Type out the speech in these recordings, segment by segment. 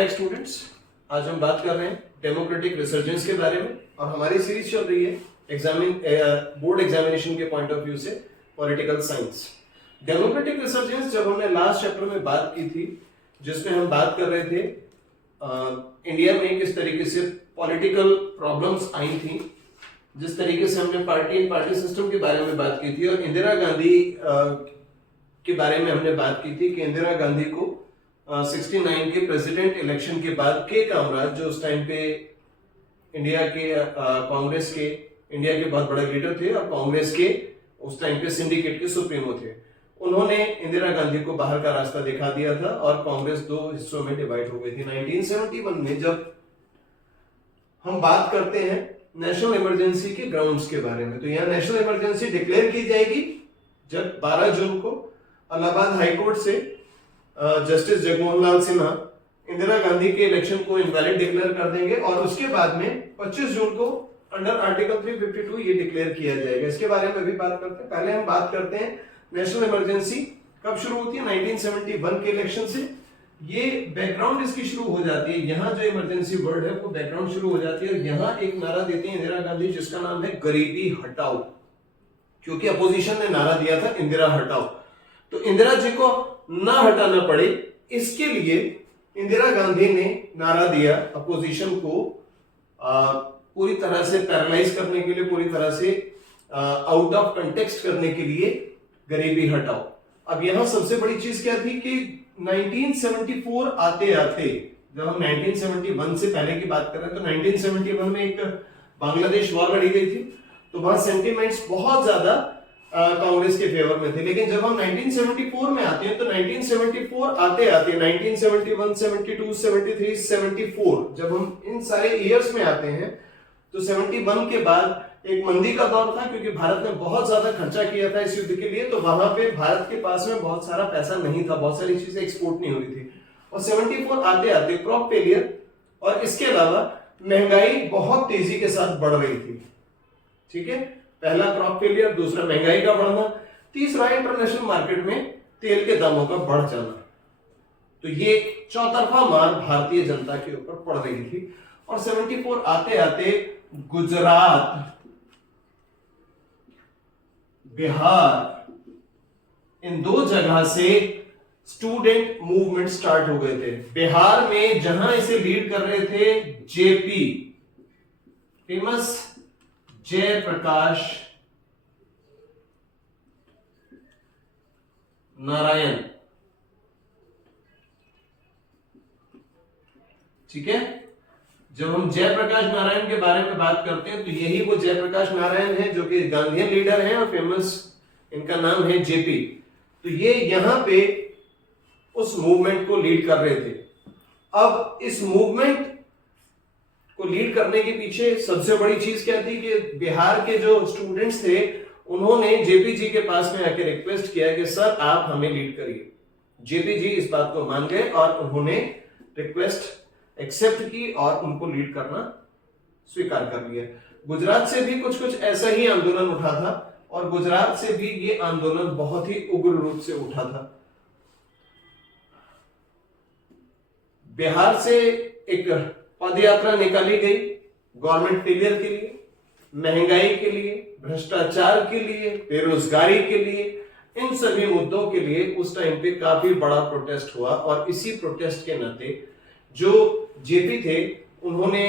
Back students. आज हम बात कर रहे हैं डेमोक्रेटिक रिसर्जेंस के बारे में और हमारी सीरीज चल रही है बोर्ड एग्जामिनेशन के पॉइंट ऑफ व्यू से पॉलिटिकल साइंस। डेमोक्रेटिक रिसर्जेंस जब हमने लास्ट चैप्टर में बात की थी, जिसमें हम बात कर रहे थे इंडिया में किस तरीके से पॉलिटिकल प्रॉब्लम्स आई थी, जिस तरीके से हमने पार्टी एंड पार्टी सिस्टम के बारे में बात की थी और इंदिरा गांधी के बारे में हमने बात की थी कि इंदिरा गांधी को 69 के प्रेसिडेंट इलेक्शन के बाद के कामराज, जो उस टाइम पे इंडिया के कांग्रेस के इंडिया के बहुत बड़े लीडर थे और कांग्रेस के उस टाइम पे सिंडिकेट के सुप्रीमो थे, उन्होंने इंदिरा गांधी को बाहर का रास्ता दिखा दिया था और कांग्रेस दो हिस्सों में डिवाइड हो गई थी। 1971 में जब हम बात करते हैं नेशनल इमरजेंसी के ग्राउंड्स के बारे में, तो यहाँ नेशनल इमरजेंसी डिक्लेयर की जाएगी जब 12 जून को इलाहाबाद हाईकोर्ट से जस्टिस जगमोहन लाल सिन्हा इंदिरा गांधी के इलेक्शन को इनवैलिड डिक्लेयर कर देंगे और उसके बाद में 25 जून को अंडर आर्टिकल 352 ये डिक्लेयर किया जाएगा। इसके बारे में भी बात करते हैं। पहले हम बात करते हैं नेशनल इमरजेंसी कब शुरू होती है। 1971 के इलेक्शन से ये बैकग्राउंड इसकी शुरू हो जाती है। यहाँ जो इमरजेंसी वर्ड है वो बैकग्राउंड शुरू हो जाती है और यहाँ एक नारा देती है इंदिरा गांधी, जिसका नाम है गरीबी हटाओ, क्योंकि अपोजिशन ने नारा दिया था इंदिरा हटाओ। तो इंदिरा जी को ना हटाना पड़े, इसके लिए इंदिरा गांधी ने नारा दिया अपोजिशन को पूरी तरह से पैरालाइज करने के लिए, पूरी तरह से आउट ऑफ कंटेक्स्ट करने के लिए गरीबी हटाओ। अब यहां सबसे बड़ी चीज क्या थी कि 1974 आते आते, जब हम 1971 से पहले की बात कर रहे हैं, तो 1971 में एक बांग्लादेश वॉर लड़ी गई थी, तो वहां सेंटिमेंट्स बहुत ज्यादा कांग्रेस के फेवर में थे। लेकिन जब हम 1974 में आते हैं तो 1974 आते आते 1971, 72, 73, 74, जब हम इन सारे ईयर्स में आते हैं तो 71 के बाद एक मंदी का दौर था, क्योंकि भारत ने बहुत ज्यादा खर्चा किया था इस युद्ध के लिए। तो वहां पे भारत के पास में बहुत सारा पैसा नहीं था, बहुत सारी चीजें एक्सपोर्ट नहीं हो रही थी। और 74 आते आते क्रॉप फेलियर और इसके अलावा महंगाई बहुत तेजी के साथ बढ़ रही थी। ठीक है, पहला क्रॉप फेलियर, दूसरा महंगाई का बढ़ना, तीसरा इंटरनेशनल मार्केट में तेल के दामों का बढ़ जाना। तो ये चौतरफा मार भारतीय जनता के ऊपर पड़ रही थी। और 74 आते आते गुजरात, बिहार, इन दो जगह से स्टूडेंट मूवमेंट स्टार्ट हो गए थे। बिहार में जहां इसे लीड कर रहे थे जेपी, फेमस जयप्रकाश नारायण। ठीक है, जब हम जयप्रकाश नारायण के बारे में बात करते हैं तो यही वो जयप्रकाश नारायण है जो कि गांधीयन लीडर हैं और फेमस इनका नाम है जेपी। तो ये यहां पे उस मूवमेंट को लीड कर रहे थे। अब इस मूवमेंट को लीड करने के पीछे सबसे बड़ी चीज क्या थी कि बिहार के जो स्टूडेंट्स थे उन्होंने जेपी जी के पास में आके रिक्वेस्ट किया कि सर आप हमें लीड करिए। जेपी जी इस बात को मान गए और उन्होंने रिक्वेस्ट एक्सेप्ट की और उनको लीड करना स्वीकार कर लिया। गुजरात से भी कुछ ऐसा ही आंदोलन उठा था और गुजरात से भी ये आंदोलन बहुत ही उग्र रूप से उठा था। बिहार से एक पदयात्रा निकाली गई गवर्नमेंट फेलियर के लिए, महंगाई के लिए, भ्रष्टाचार के लिए, बेरोजगारी के लिए, इन सभी मुद्दों के लिए उस टाइम पे काफी बड़ा प्रोटेस्ट हुआ। और इसी प्रोटेस्ट के नाते जो जेपी थे उन्होंने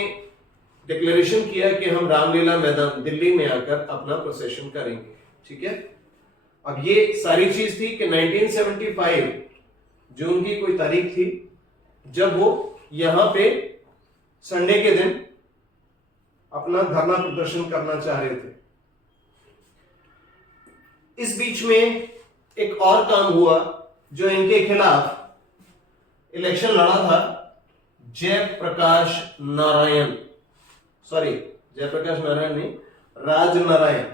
डिक्लेरेशन किया कि हम रामलीला मैदान दिल्ली में आकर अपना प्रोसेशन करेंगे। ठीक है, अब ये सारी चीज थी कि 1975 जून की कोई तारीख थी जब वो यहां पे संडे के दिन अपना धरना प्रदर्शन करना चाह रहे थे। इस बीच में एक और काम हुआ जो इनके खिलाफ इलेक्शन लड़ा था जयप्रकाश नारायण, सॉरी जयप्रकाश नारायण नहीं, राज नारायण।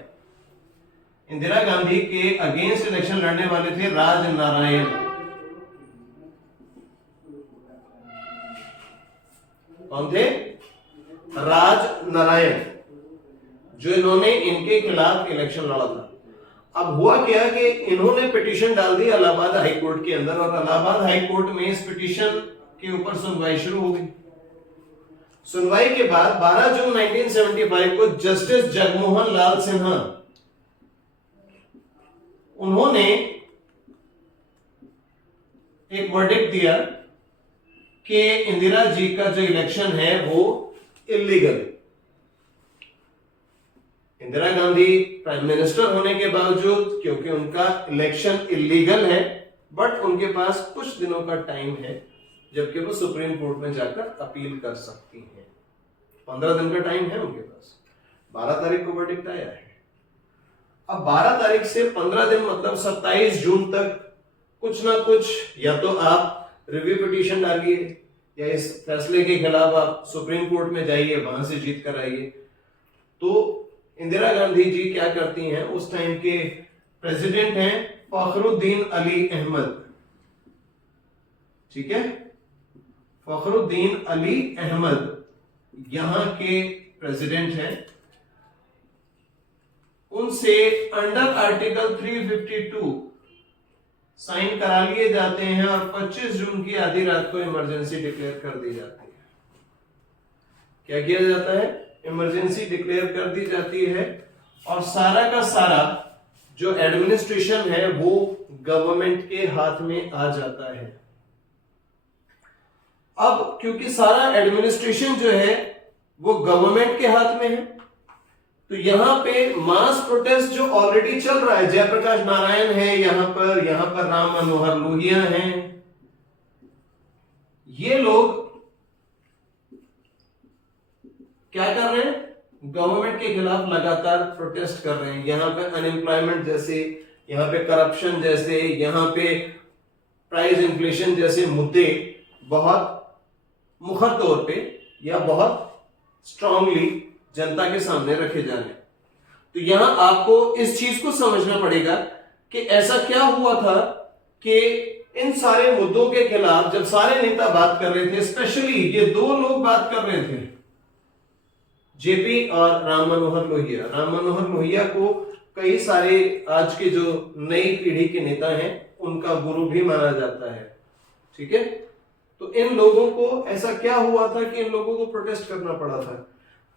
इंदिरा गांधी के अगेंस्ट इलेक्शन लड़ने वाले थे राज नारायण। कौन थे? राज नारायण, जो इन्होंने इनके खिलाफ इलेक्शन लड़ा था। अब हुआ क्या कि इन्होंने पिटीशन डाल दी इलाहाबाद हाई कोर्ट के अंदर और इलाहाबाद हाई कोर्ट में इस पिटीशन के ऊपर सुनवाई शुरू हो गई। सुनवाई के बाद 12 जून 1975 को जस्टिस जगमोहन लाल सिन्हा उन्होंने एक वर्डिक्ट दिया कि इंदिरा जी का जो इलेक्शन है वो इलीगल है। इंदिरा गांधी प्राइम मिनिस्टर होने के बावजूद, क्योंकि उनका इलेक्शन इलीगल है, बट उनके पास कुछ दिनों का टाइम है जबकि वो सुप्रीम कोर्ट में जाकर अपील कर सकती हैं। 15 दिन का टाइम है उनके पास। 12 तारीख को वर्डिक्ट आया है। अब 12 तारीख से 15 दिन मतलब 27 जून तक कुछ ना कुछ, या तो आप रिव्यू पिटीशन डालिए या इस फैसले के खिलाफ आप सुप्रीम कोर्ट में जाइए, वहां से जीत कर आइए। तो इंदिरा गांधी जी क्या करती हैं, उस टाइम के प्रेसिडेंट हैं फखरुद्दीन अली अहमद, ठीक है, फखरुद्दीन अली अहमद यहां के प्रेसिडेंट हैं। उनसे अंडर आर्टिकल 352 साइन करा लिए जाते हैं और 25 जून की आधी रात को इमरजेंसी डिक्लेयर कर दी जाती है। क्या किया जाता है? इमरजेंसी डिक्लेयर कर दी जाती है और सारा का सारा जो एडमिनिस्ट्रेशन है वो गवर्नमेंट के हाथ में आ जाता है। अब क्योंकि सारा एडमिनिस्ट्रेशन जो है वो गवर्नमेंट के हाथ में है, तो यहां पे मास प्रोटेस्ट जो ऑलरेडी चल रहा है, जयप्रकाश नारायण है यहां पर राम मनोहर लोहिया हैं, ये लोग क्या कर रहे हैं? गवर्नमेंट के खिलाफ लगातार प्रोटेस्ट कर रहे हैं। यहां पे अनएम्प्लॉयमेंट जैसे, यहां पे करप्शन जैसे, यहां पे प्राइस इन्फ्लेशन जैसे मुद्दे बहुत मुखर तौर पे या बहुत स्ट्रांगली जनता के सामने रखे जा रहे हैं। तो यहां आपको इस चीज को समझना पड़ेगा कि ऐसा क्या हुआ था कि इन सारे मुद्दों के खिलाफ जब सारे नेता बात कर रहे थे, स्पेशली ये दो लोग बात कर रहे थे, जेपी और राम मनोहर लोहिया। राम मनोहर लोहिया को कई सारे आज के जो नई पीढ़ी के नेता हैं उनका गुरु भी माना जाता है, ठीक है। तो इन लोगों को ऐसा क्या हुआ था कि इन लोगों को प्रोटेस्ट करना पड़ा था।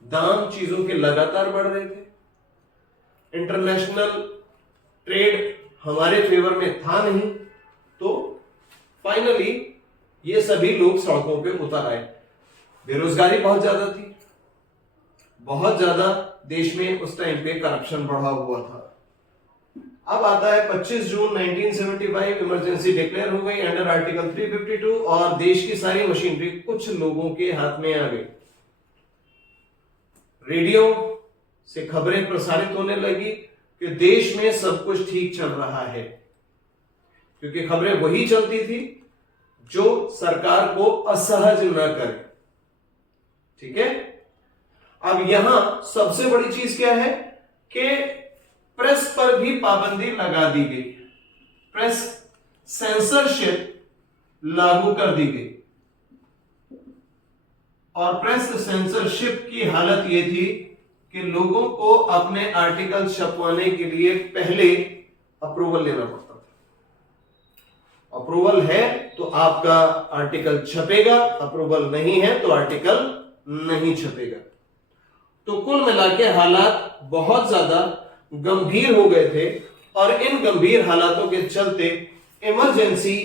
दाम चीजों के लगातार बढ़ रहे थे, इंटरनेशनल ट्रेड हमारे फेवर में था नहीं, तो फाइनली ये सभी लोग सड़कों पे उतर आए। बेरोजगारी बहुत ज्यादा थी, बहुत ज्यादा देश में उस टाइम पे करप्शन बढ़ा हुआ था। अब आता है 25 जून 1975, इमरजेंसी डिक्लेयर हो गई अंडर आर्टिकल 352 और देश की सारी मशीनरी कुछ लोगों के हाथ में आ गई। रेडियो से खबरें प्रसारित होने लगी कि देश में सब कुछ ठीक चल रहा है, क्योंकि खबरें वही चलती थी जो सरकार को असहज न करे, ठीक है। अब यहां सबसे बड़ी चीज क्या है कि प्रेस पर भी पाबंदी लगा दी गई, प्रेस सेंसरशिप लागू कर दी गई। और प्रेस सेंसरशिप की हालत यह थी कि लोगों को अपने आर्टिकल छपवाने के लिए पहले अप्रूवल लेना पड़ता था। अप्रूवल है तो आपका आर्टिकल छपेगा, अप्रूवल नहीं है तो आर्टिकल नहीं छपेगा। तो कुल मिलाके हालात बहुत ज्यादा गंभीर हो गए थे और इन गंभीर हालातों के चलते इमरजेंसी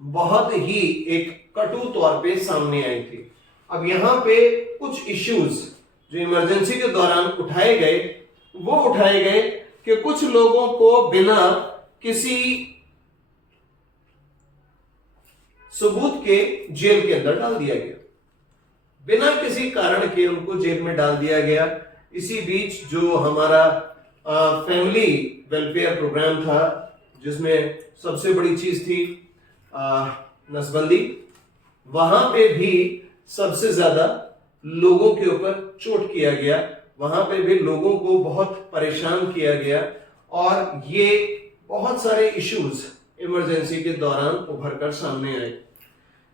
बहुत ही एक कटु तौर पे सामने आई थी। अब यहां पे कुछ इश्यूज जो इमरजेंसी के दौरान उठाए गए, वो उठाए गए कि कुछ लोगों को बिना किसी सबूत के जेल के अंदर डाल दिया गया, बिना किसी कारण के उनको जेल में डाल दिया गया। इसी बीच जो हमारा फैमिली वेलफेयर प्रोग्राम था, जिसमें सबसे बड़ी चीज थी नसबंदी, वहां पे भी सबसे ज्यादा लोगों के ऊपर चोट किया गया, वहां पे भी लोगों को बहुत परेशान किया गया और ये बहुत सारे इश्यूज इमरजेंसी के दौरान उभर कर सामने आए,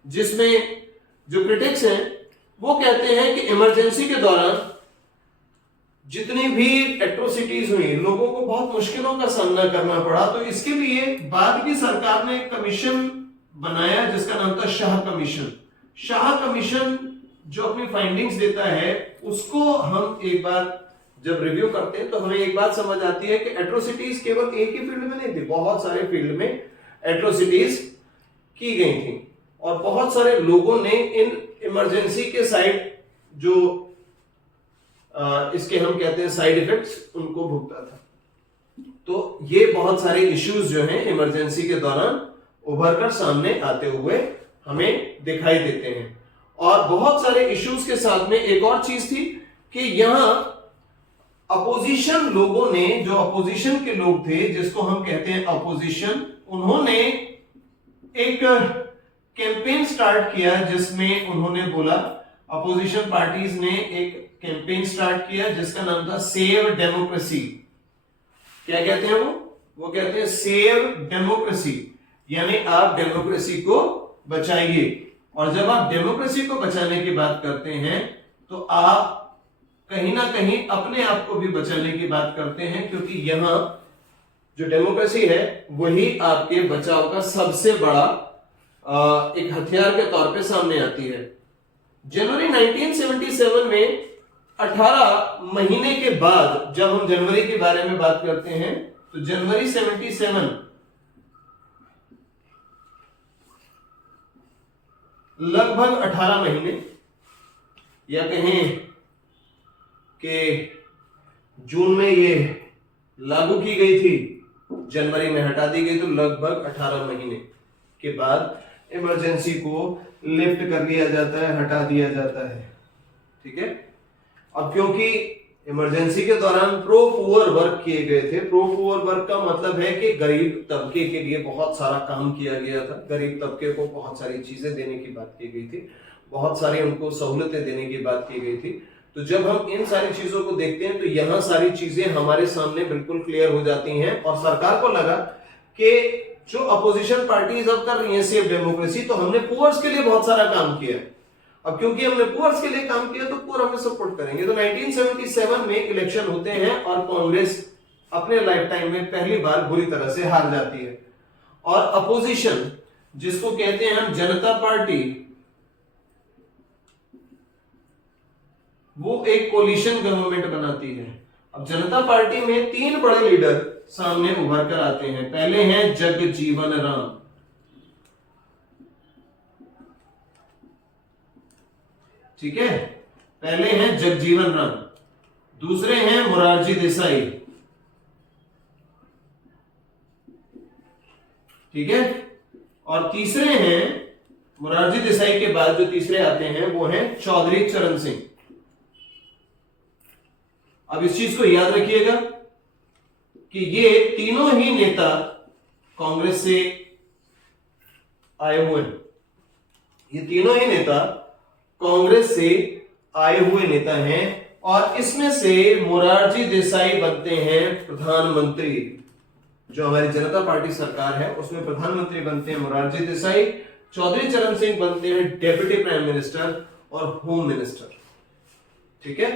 जिसमें जो क्रिटिक्स हैं वो कहते हैं कि इमरजेंसी के दौरान जितनी भी एट्रोसिटीज हुई, लोगों को बहुत मुश्किलों का सामना करना पड़ा। तो इसके लिए बाद की सरकार ने एक कमीशन बनाया जिसका नाम था शाह कमीशन। शाह कमीशन जो अपनी फाइंडिंग्स देता है उसको हम एक बार जब रिव्यू करते हैं तो हमें एक बात समझ आती है कि एट्रोसिटीज केवल एक ही फील्ड में नहीं थी, बहुत सारे फील्ड में एट्रोसिटीज की गई थी और बहुत सारे लोगों ने इन इमरजेंसी के साइड जो इसके हम कहते हैं साइड इफेक्ट्स उनको भुगता था। तो ये बहुत सारे इश्यूज जो हैं इमरजेंसी के दौरान उभर कर सामने आते हुए हमें दिखाई देते हैं। और बहुत सारे इश्यूज के साथ में एक और चीज थी कि यहां अपोजिशन लोगों ने, जो अपोजिशन के लोग थे जिसको हम कहते हैं अपोजिशन, उन्होंने एक कैंपेन स्टार्ट किया जिसमें उन्होंने बोला, अपोजिशन पार्टीज ने एक कैंपेन स्टार्ट किया जिसका नाम था सेव डेमोक्रेसी। क्या कहते हैं वो कहते हैं सेव डेमोक्रेसी, यानी आप डेमोक्रेसी को बचाइए। और जब आप डेमोक्रेसी को बचाने की बात करते हैं तो आप कहीं ना कहीं अपने आप को भी बचाने की बात करते हैं, क्योंकि यहां जो डेमोक्रेसी है वही आपके बचाव का सबसे बड़ा एक हथियार के तौर पे सामने आती है। जनवरी 1977 में 18 महीने के बाद जब हम जनवरी के बारे में बात करते हैं तो जनवरी 77 लगभग 18 महीने या कहें कि जून में ये लागू की गई थी, जनवरी में हटा दी गई, तो लगभग 18 महीने के बाद इमरजेंसी को लिफ्ट कर लिया जाता है, हटा दिया जाता है। ठीक है। अब क्योंकि इमरजेंसी के दौरान प्रो पुअर वर्क किए गए थे, प्रो पुअर वर्क का मतलब है कि गरीब तबके के लिए बहुत सारा काम किया गया था, गरीब तबके को बहुत सारी चीजें देने की बात की गई थी, बहुत सारी उनको सहूलतें देने की बात की गई थी। तो जब हम इन सारी चीजों को देखते हैं तो यहां सारी चीजें हमारे सामने बिल्कुल क्लियर हो जाती हैं और सरकार को लगा कि जो अपोजिशन पार्टीज अब कर रही हैं सेव डेमोक्रेसी, तो हमने पुअर्स के लिए बहुत सारा काम किया। अब क्योंकि हमने पुअर्स के लिए काम किया तो पुअर हमें सपोर्ट करेंगे। तो 1977 में इलेक्शन होते हैं और कांग्रेस अपने लाइफ टाइम में पहली बार बुरी तरह से हार जाती है और अपोजिशन, जिसको कहते हैं हम जनता पार्टी, वो एक कोलिशन गवर्नमेंट बनाती है। अब जनता पार्टी में 3 बड़े लीडर सामने उभर कर आते हैं। पहले हैं जगजीवन राम, ठीक है, पहले हैं जगजीवन राम, दूसरे हैं मोरारजी देसाई, ठीक है, और तीसरे हैं मोरारजी देसाई के बाद जो तीसरे आते हैं वो हैं चौधरी चरण सिंह। अब इस चीज को याद रखिएगा कि ये तीनों ही नेता कांग्रेस से आए हुए हैं, ये तीनों ही नेता कांग्रेस से आए हुए नेता हैं और इसमें से मोरारजी देसाई बनते हैं प्रधानमंत्री। जो हमारी जनता पार्टी सरकार है उसमें प्रधानमंत्री बनते हैं मोरारजी देसाई, चौधरी चरण सिंह बनते हैं डेप्यूटी प्राइम मिनिस्टर और होम मिनिस्टर। ठीक है,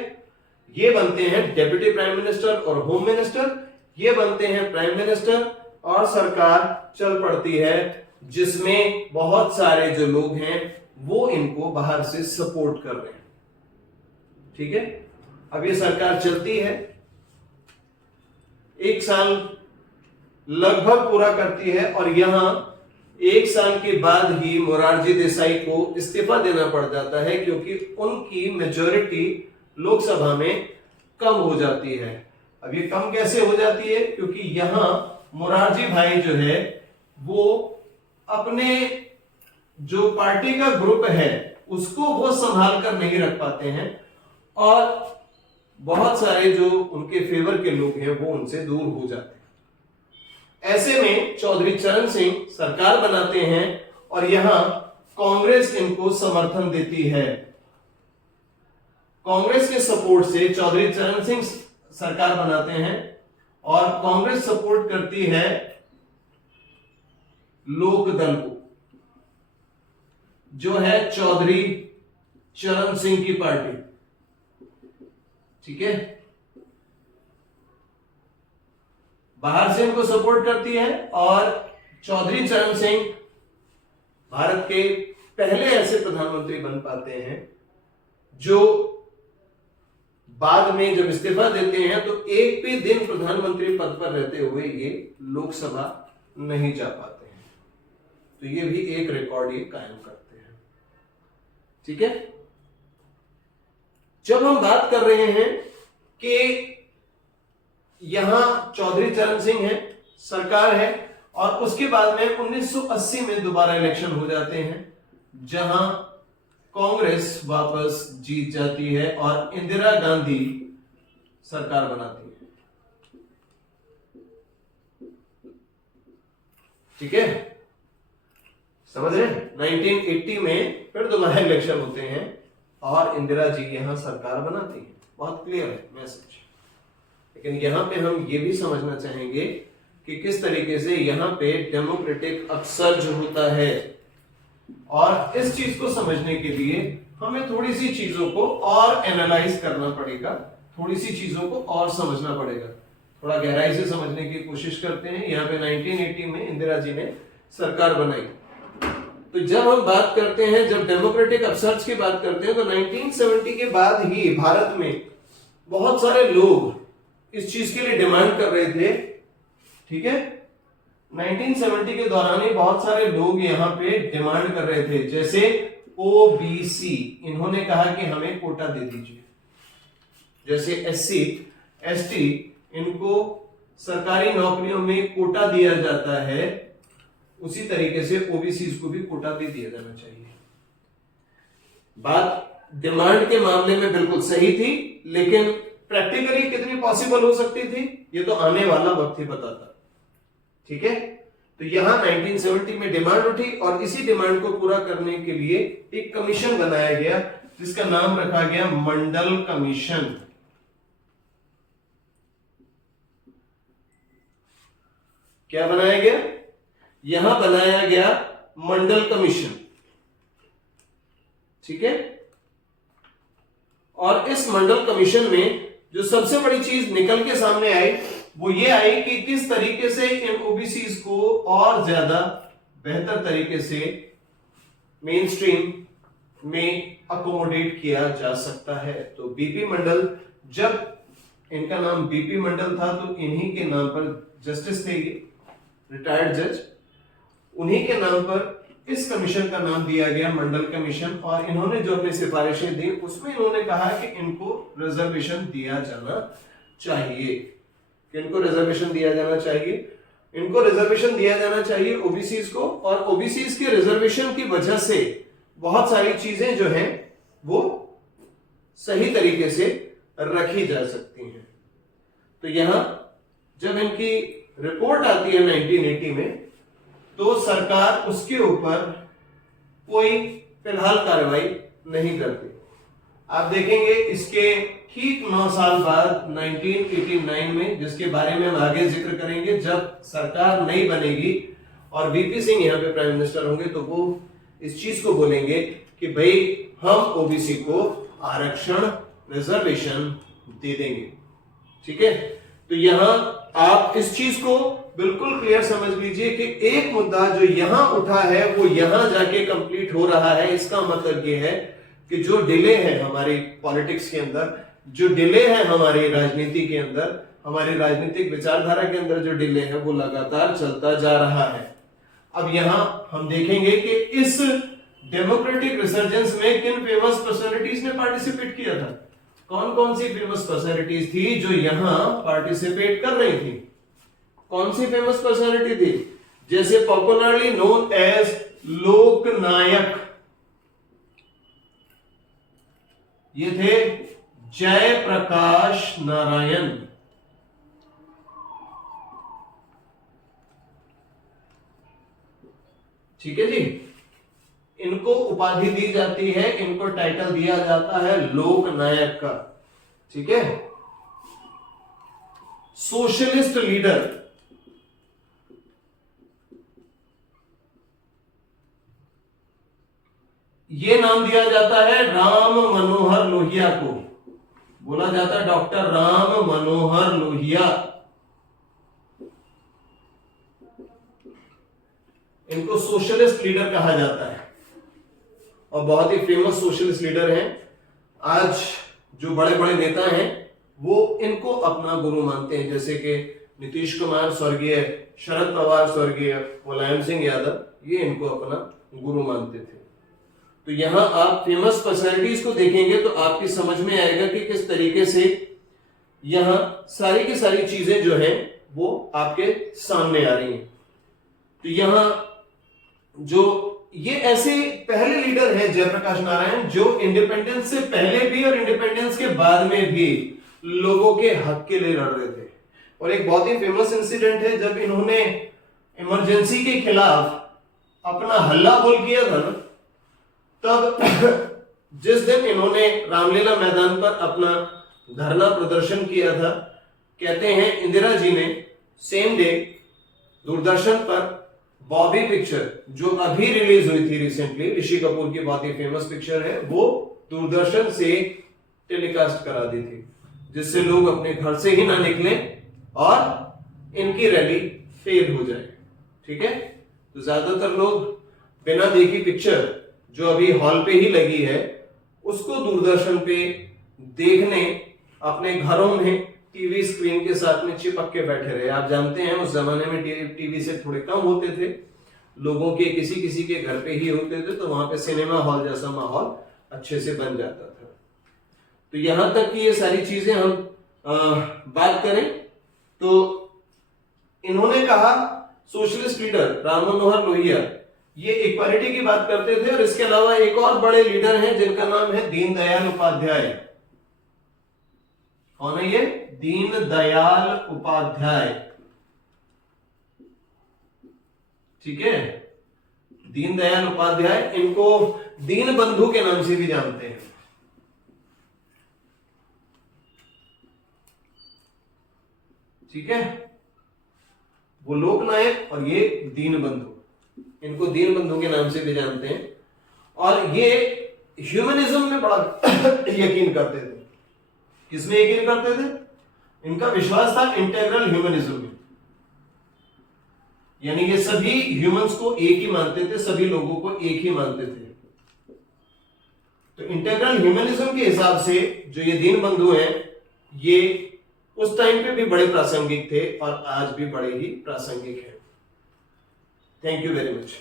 ये बनते हैं डेप्यूटी प्राइम मिनिस्टर और होम मिनिस्टर, ये बनते हैं प्राइम मिनिस्टर और सरकार चल पड़ती है जिसमें बहुत सारे जो लोग हैं वो इनको बाहर से सपोर्ट कर रहे हैं। ठीक है, अब ये सरकार चलती है, 1 साल लगभग पूरा करती है और यहां 1 साल के बाद ही मोरारजी देसाई को इस्तीफा देना पड़ जाता है क्योंकि उनकी मेजॉरिटी लोकसभा में कम हो जाती है। अब ये कम कैसे हो जाती है? क्योंकि यहां मोरारजी भाई जो है वो अपने जो पार्टी का ग्रुप है उसको वो संभाल कर नहीं रख पाते हैं और बहुत सारे जो उनके फेवर के लोग हैं वो उनसे दूर हो जाते हैं। ऐसे में चौधरी चरण सिंह सरकार बनाते हैं और यहां कांग्रेस इनको समर्थन देती है। कांग्रेस के सपोर्ट से चौधरी चरण सिंह सरकार बनाते हैं और कांग्रेस सपोर्ट करती है लोकदल को, जो है चौधरी चरण सिंह की पार्टी। ठीक है, बाहर से इनको सपोर्ट करती है और चौधरी चरण सिंह भारत के पहले ऐसे प्रधानमंत्री बन पाते हैं जो बाद में जब इस्तीफा देते हैं तो एक भी दिन प्रधानमंत्री पद पर रहते हुए ये लोकसभा नहीं जा पाते हैं। तो ये भी एक रिकॉर्ड ये कायम करते हैं। ठीक है, जब हम बात कर रहे हैं कि यहां चौधरी चरण सिंह है, सरकार है, और उसके बाद में 1980 में दोबारा इलेक्शन हो जाते हैं जहां कांग्रेस वापस जीत जाती है और इंदिरा गांधी सरकार बनाती है। ठीक है, समझ रहे हैं? 1980 में फिर दोबारा इलेक्शन होते हैं और इंदिरा जी यहां सरकार बनाती है। बहुत क्लियर है मैसेज। लेकिन यहां पे हम ये भी समझना चाहेंगे कि किस तरीके से यहां पे डेमोक्रेटिक अपसर्ज होता है, और इस चीज को समझने के लिए हमें थोड़ी सी चीजों को और एनालाइज करना पड़ेगा, थोड़ी सी चीजों को और समझना पड़ेगा। थोड़ा गहराई से समझने की कोशिश करते हैं। यहाँ पे 1980 में इंदिरा जी ने सरकार बनाई। तो जब हम बात करते हैं, जब डेमोक्रेटिक अपसर्ज की बात करते हैं, तो 1970 के बाद ही भारत में बहुत सारे लोग इस चीज के लिए डिमांड कर रहे थे। ठीक है, 1970 के दौरान ही बहुत सारे लोग यहाँ पे डिमांड कर रहे थे, जैसे ओबीसी, इन्होंने कहा कि हमें कोटा दे दीजिए। जैसे एससी एसटी, इनको सरकारी नौकरियों में कोटा दिया जाता है, उसी तरीके से ओबीसी को भी कोटा दे दिया जाना चाहिए। बात डिमांड के मामले में बिल्कुल सही थी, लेकिन प्रैक्टिकली कितनी पॉसिबल हो सकती थी ये तो आने वाला वक्त ही बताता। ठीक है, तो यहां 1970 में डिमांड उठी और इसी डिमांड को पूरा करने के लिए एक कमीशन बनाया गया जिसका नाम रखा गया मंडल कमीशन। क्या बनाया गया? यहां बनाया गया मंडल कमीशन। ठीक है, और इस मंडल कमीशन में जो सबसे बड़ी चीज निकल के सामने आई वो ये आई कि किस तरीके से इन ओबीसीज को और ज्यादा बेहतर तरीके से मेन स्ट्रीम में अकोमोडेट किया जा सकता है। तो बीपी मंडल, जब इनका नाम बीपी मंडल था तो इन्हीं के नाम पर जस्टिस थे, ये रिटायर्ड जज, उन्हीं के नाम पर इस कमीशन का नाम दिया गया मंडल कमीशन। और इन्होंने जो अपनी सिफारिशें दी उसमें इन्होंने कहा कि इनको रिजर्वेशन दिया जाना चाहिए, कि इनको रिजर्वेशन दिया जाना चाहिए, इनको रिजर्वेशन दिया जाना चाहिए ओबीसीज को। और ओबीसीज के रिजर्वेशन की वजह से बहुत सारी चीजें जो हैं वो सही तरीके से रखी जा सकती हैं। तो यहां जब इनकी रिपोर्ट आती है 1980 में, तो सरकार उसके ऊपर कोई फिलहाल कार्रवाई नहीं करती। आप देखेंगे इसके ठीक 9 साल बाद 1989 में, जिसके बारे में हम आगे जिक्र करेंगे, जब सरकार नहीं बनेगी और वीपी सिंह यहाँ पे प्राइम मिनिस्टर होंगे, तो वो इस चीज को बोलेंगे कि भाई हम ओबीसी को आरक्षण, रिजर्वेशन दे देंगे। ठीक है, तो यहां आप इस चीज को बिल्कुल क्लियर समझ लीजिए कि एक मुद्दा जो यहां उठा है वो यहां जाके कंप्लीट हो रहा है। इसका मतलब ये है कि जो डिले है हमारी पॉलिटिक्स के अंदर, जो डिले है हमारी राजनीति के अंदर, हमारी राजनीतिक विचारधारा के अंदर जो डिले है वो लगातार चलता जा रहा है। अब यहां हम देखेंगे कि इस डेमोक्रेटिक रिसर्जेंस में किन फेमस पर्सनालिटीज ने पार्टिसिपेट किया था। कौन कौन सी फेमस पर्सनालिटीज थी जो यहां पार्टिसिपेट कर रही थी? कौन सी फेमस पर्सनालिटी थी? जैसे पॉपुलरली नोन एज लोकनायक, ये थे जयप्रकाश नारायण। ठीक है जी, इनको उपाधि दी जाती है, इनको टाइटल दिया जाता है लोकनायक का। ठीक है, सोशलिस्ट लीडर, ये नाम दिया जाता है राम मनोहर लोहिया को, बोला जाता है डॉक्टर राम मनोहर लोहिया। इनको सोशलिस्ट लीडर कहा जाता है। और बहुत ही फेमस सोशलिस्ट लीडर हैं। आज जो बड़े बड़े नेता हैं वो इनको अपना गुरु मानते हैं, जैसे कि नीतीश कुमार स्वर्गीय, शरद पवार स्वर्गीय, मुलायम सिंह यादव, ये इनको अपना गुरु मानते थे। तो यहाँ आप फेमस पर्सनैलिटीज को देखेंगे तो आपकी समझ में आएगा कि किस तरीके से यहाँ सारी की सारी चीजें जो हैं वो आपके सामने आ रही हैं। तो यहाँ जो ये ऐसे पहले लीडर हैं जयप्रकाश नारायण, जो इंडिपेंडेंस से पहले भी और इंडिपेंडेंस के बाद में भी लोगों के हक के लिए लड़ रहे थे। और एक बहुत ही फेमस इंसिडेंट है, जब इन्होंने इमरजेंसी के खिलाफ अपना हल्ला बोल किया था ना, तब जिस दिन इन्होंने रामलीला मैदान पर अपना धरना प्रदर्शन किया था, कहते हैं इंदिरा जी ने सेम डे दूरदर्शन पर बॉबी पिक्चर जो अभी रिलीज हुई थी रिसेंटली, ऋषि कपूर की बहुत ही फेमस पिक्चर है, वो दूरदर्शन से टेलीकास्ट करा दी थी, जिससे लोग अपने घर से ही ना निकलें और इनकी रैली फेल हो जाए। ठीक है, तो ज्यादातर लोग बिना देखी पिक्चर जो अभी हॉल पे ही लगी है उसको दूरदर्शन पे देखने अपने घरों में टीवी स्क्रीन के साथ में चिपक के बैठे रहे। आप जानते हैं उस जमाने में टीवी से थोड़े कम होते थे, लोगों के किसी किसी के घर पे ही होते थे, तो वहां पे सिनेमा हॉल जैसा माहौल अच्छे से बन जाता था। तो यहां तक कि ये सारी चीजें हम बात करें तो इन्होंने कहा, सोशलिस्ट लीडर राम मनोहर लोहिया ये इक्वालिटी की बात करते थे। और इसके अलावा एक और बड़े लीडर हैं जिनका नाम है दीनदयाल उपाध्याय। कौन है ये? दीनदयाल उपाध्याय। ठीक है, दीनदयाल उपाध्याय, इनको दीन बंधु के नाम से भी जानते हैं। ठीक है, वो लोकनायक और ये दीन बंधु, इनको दीन बंधु के नाम से भी जानते हैं। और ये ह्यूमनिज्म में बड़ा यकीन करते थे। किसमें यकीन करते थे? इनका विश्वास था इंटेग्रल ह्यूमनिज्म में, यानी ये सभी ह्यूमंस को एक ही मानते थे, सभी लोगों को एक ही मानते थे। तो इंटेग्रल ह्यूमनिज्म के हिसाब से जो ये दीन बंधु हैं, ये उस टाइम पे भी बड़े प्रासंगिक थे और आज भी बड़े ही प्रासंगिक हैं। Thank you very much.